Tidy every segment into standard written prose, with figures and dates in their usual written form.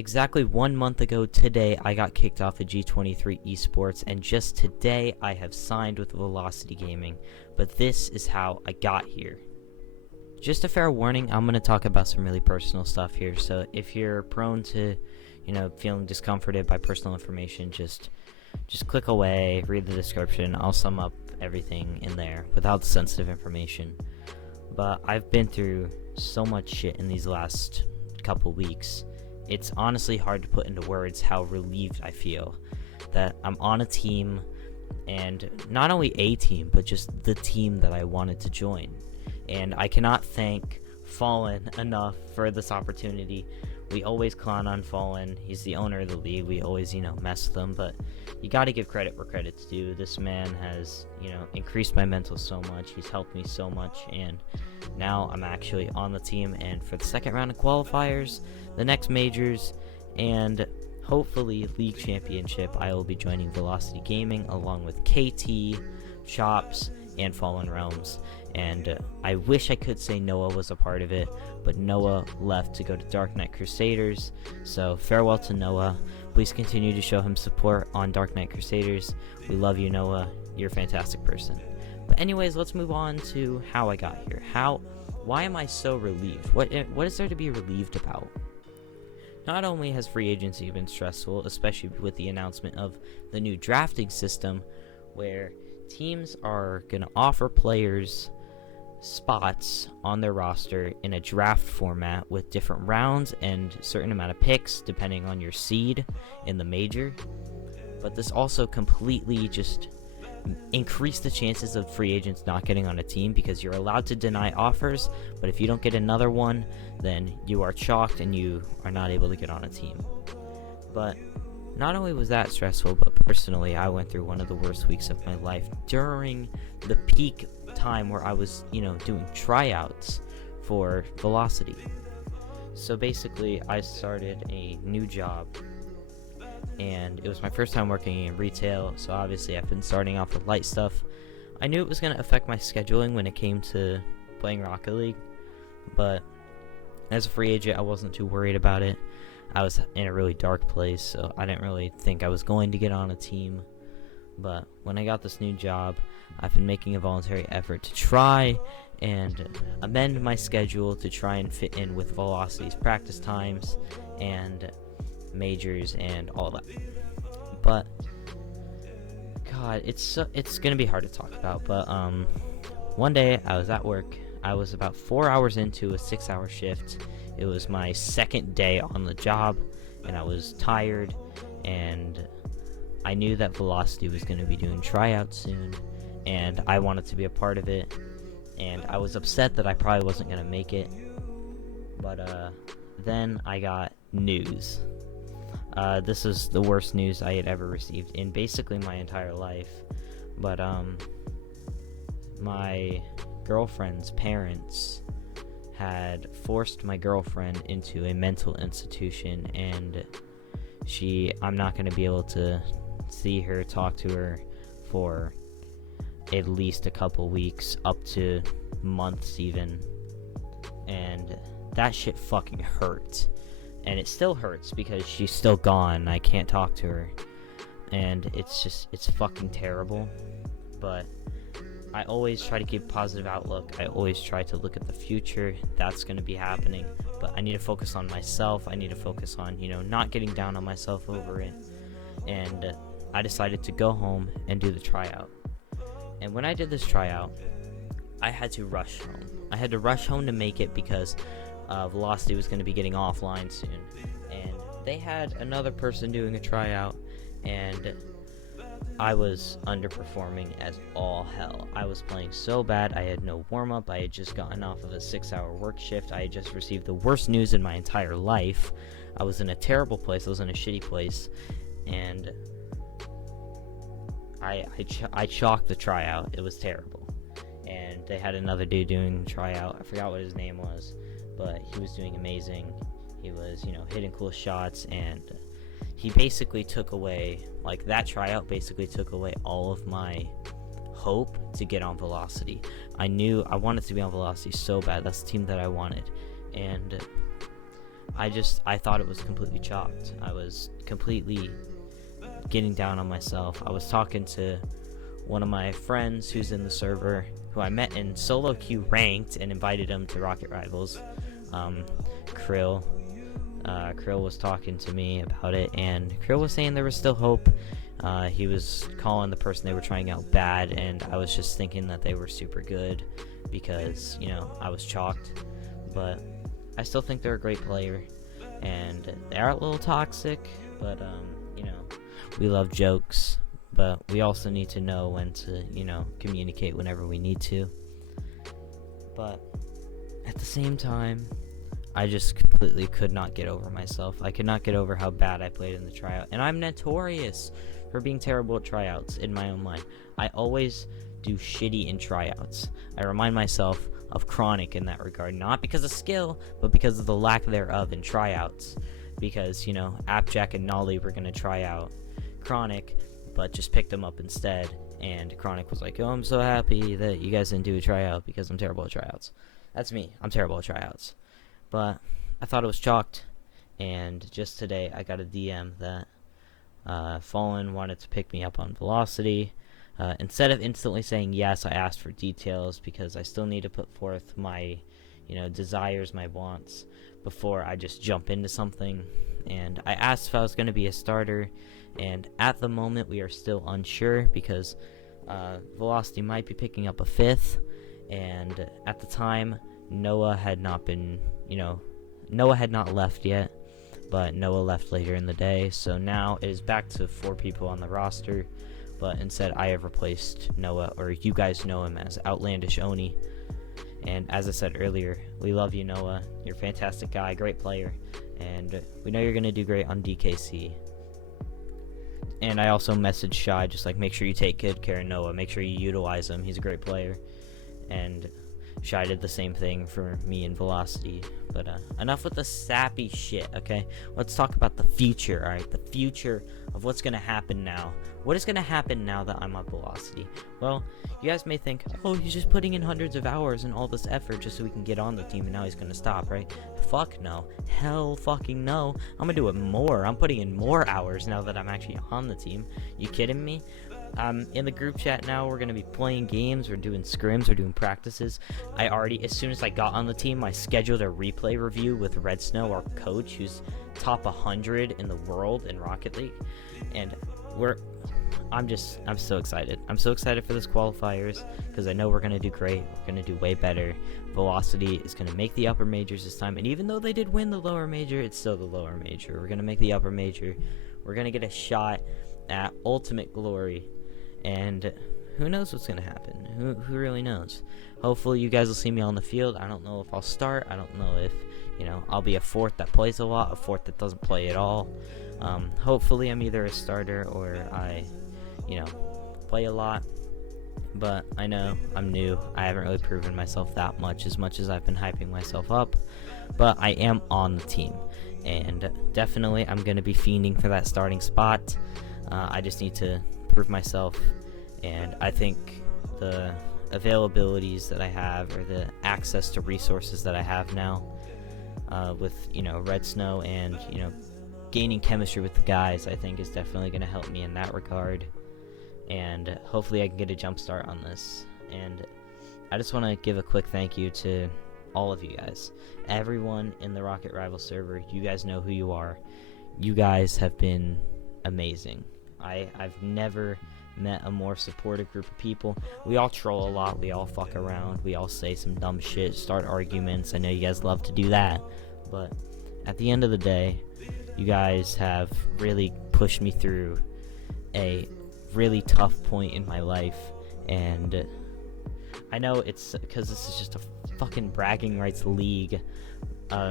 Exactly 1 month ago today, I got kicked off of G23 Esports, and just today, I have signed with Velocity Gaming. But this is how I got here. Just a fair warning, I'm going to talk about some really personal stuff here, so if you're prone to, feeling discomforted by personal information, just click away, read the description. I'll sum up everything in there without the sensitive information. But I've been through so much shit in these last couple weeks. It's honestly hard to put into words how relieved I feel that I'm on a team, and not only a team, but just the team that I wanted to join. And I cannot thank Fallen enough for this opportunity. We always clown on Fallen. He's the owner of the league. We always, mess with him, but you got to give credit where credit's due. This man has, increased my mental so much. He's helped me so much, and now I'm actually on the team. And for the second round of qualifiers, the next majors, and hopefully league championship, I will be joining Velocity Gaming along with KT, Chops, and FallenRealms. And I wish I could say Noah was a part of it, but Noah left to go to Dark Knight Crusaders, so farewell to Noah. Please continue to show him support on Dark Knight Crusaders. We love you, Noah. You're a fantastic person. But anyways, let's move on to how I got here. Why am I so relieved? What is there to be relieved about? Not only has free agency been stressful, especially with the announcement of the new drafting system, where teams are going to offer players spots on their roster in a draft format with different rounds and certain amount of picks depending on your seed in the major. But this also completely just increased the chances of free agents not getting on a team, because you're allowed to deny offers, but if you don't get another one, then you are chalked and you are not able to get on a team. But not only was that stressful, but personally, I went through one of the worst weeks of my life during the peak time where I was, doing tryouts for Velocity. So basically, I started a new job, and it was my first time working in retail, so obviously I've been starting off with light stuff. I knew it was going to affect my scheduling when it came to playing Rocket League, but as a free agent, I wasn't too worried about it. I was in a really dark place, so I didn't really think I was going to get on a team. But when I got this new job, I've been making a voluntary effort to try and amend my schedule to try and fit in with Velocity's practice times and majors and all that. But God, it's gonna be hard to talk about. But one day I was at work. I was about 4 hours into a 6-hour shift. It was my second day on the job, and I was tired, and I knew that Velocity was going to be doing tryouts soon, and I wanted to be a part of it, and I was upset that I probably wasn't going to make it. But then I got news. This is the worst news I had ever received in basically my entire life. But my girlfriend's parents had forced my girlfriend into a mental institution, and I'm not going to be able to see her, talk to her for at least a couple weeks, up to months even. And that shit fucking hurt. And it still hurts because she's still gone. I can't talk to her. And it's fucking terrible. But I always try to keep a positive outlook. I always try to look at the future. That's going to be happening. But I need to focus on myself. I need to focus on, not getting down on myself over it. And I decided to go home and do the tryout. And when I did this tryout, I had to rush home. I had to rush home to make it because Velocity was going to be getting offline soon. And they had another person doing a tryout, and I was underperforming as all hell. I was playing so bad. I had no warm-up. I had just gotten off of a 6-hour work shift. I had just received the worst news in my entire life. I was in a terrible place. I was in a shitty place. And I chalked the tryout. It was terrible. And they had another dude doing the tryout. I forgot what his name was, but he was doing amazing. He was, hitting cool shots, and he basically took away, that tryout basically took away all of my hope to get on Velocity. I knew I wanted to be on Velocity so bad. That's the team that I wanted. And I thought it was completely chopped. I was completely getting down on myself. I was talking to one of my friends who's in the server, who I met in solo queue ranked and invited him to Rocket Rivals. Krill. Krill was talking to me about it, and Krill was saying there was still hope. He was calling the person they were trying out bad, and I was just thinking that they were super good because, you know, I was chalked. But I still think they're a great player, and they are a little toxic, but, you know, we love jokes, but we also need to know when to, you know, communicate whenever we need to. But at the same time, I just completely could not get over myself. I could not get over how bad I played in the tryout, and I'm notorious for being terrible at tryouts in my own mind. I always do shitty in tryouts. I remind myself of Chronic in that regard, not because of skill, but because of the lack thereof in tryouts. Because, you know, Appjack and Nolly were going to try out Chronic, but just picked him up instead, and Chronic was like, oh, I'm so happy that you guys didn't do a tryout because I'm terrible at tryouts. That's me. I'm terrible at tryouts. But I thought it was chalked, and just today I got a DM that Fallen wanted to pick me up on Velocity. Instead of instantly saying yes, I asked for details because I still need to put forth my, you know, desires, my wants, before I just jump into something. And I asked if I was going to be a starter, and at the moment we are still unsure because Velocity might be picking up a 5th, and at the time Noah had not been, you know, Noah had not left yet, but Noah left later in the day, so now it is back to 4 people on the roster, but instead I have replaced Noah, or you guys know him as Outlandish Oni. And as I said earlier, we love you, Noah. You're a fantastic guy, great player, and we know you're going to do great on DKC. And I also messaged Shy, just like, make sure you take good care of Noah, make sure you utilize him, he's a great player. And Shy did the same thing for me and Velocity. But enough with the sappy shit, okay? Let's talk about the future, alright? The future of what's going to happen now. What is going to happen now that I'm on Velocity? Well, you guys may think, oh, he's just putting in hundreds of hours and all this effort just so we can get on the team, and now he's going to stop, right? Fuck no. Hell fucking no. I'm going to do it more. I'm putting in more hours now that I'm actually on the team. You kidding me? In the group chat now, we're going to be playing games, we're doing scrims, we're doing practices. I already, as soon as I got on the team, I scheduled a replay review with Red Snow, our coach, who's top 100 in the world in Rocket League. And I'm so excited. I'm so excited for this qualifiers, because I know we're going to do great, we're going to do way better. Velocity is going to make the upper majors this time, and even though they did win the lower major, it's still the lower major. We're going to make the upper major. We're going to get a shot at ultimate glory. And who knows what's going to happen? Who really knows? Hopefully you guys will see me on the field. I don't know if I'll start. I don't know if, you know, I'll be a 4th that plays a lot, a 4th that doesn't play at all. Hopefully I'm either a starter or I, you know, play a lot. But I know I'm new. I haven't really proven myself that much as I've been hyping myself up. But I am on the team. And definitely I'm going to be fiending for that starting spot. I just need to prove myself, and I think the availabilities that I have, or the access to resources that I have now, with, you know, Red Snow, and, you know, gaining chemistry with the guys, I think is definitely going to help me in that regard, and hopefully I can get a jump start on this. And I just want to give a quick thank you to all of you guys, everyone in the Rocket Rival server. You guys know who you are. You guys have been amazing. I've never met a more supportive group of people. We all troll a lot, we all fuck around, we all say some dumb shit, start arguments. I know you guys love to do that, but at the end of the day, you guys have really pushed me through a really tough point in my life. And I know it's because this is just a fucking bragging rights league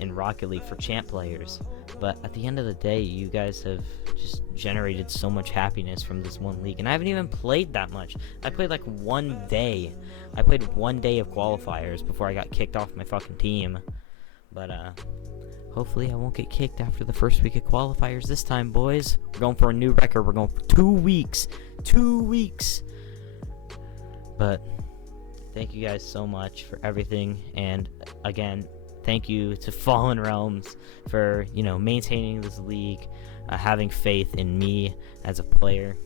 in Rocket League for champ players, but at the end of the day, you guys have just generated so much happiness from this one league. And I haven't even played that much. I played like 1 day. I played 1 day of qualifiers before I got kicked off my fucking team. But hopefully I won't get kicked after the first week of qualifiers this time, boys. We're going for a new record. We're going for 2 weeks. 2 weeks. But thank you guys so much for everything, and again, thank you to FallenRealms for, maintaining this league, having faith in me as a player.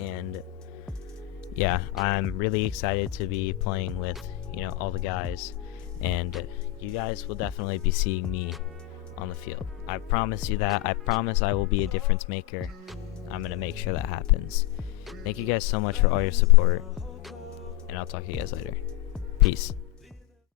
And yeah, I'm really excited to be playing with, all the guys, and you guys will definitely be seeing me on the field. I promise you that. I promise I will be a difference maker. I'm going to make sure that happens. Thank you guys so much for all your support, and I'll talk to you guys later. Peace.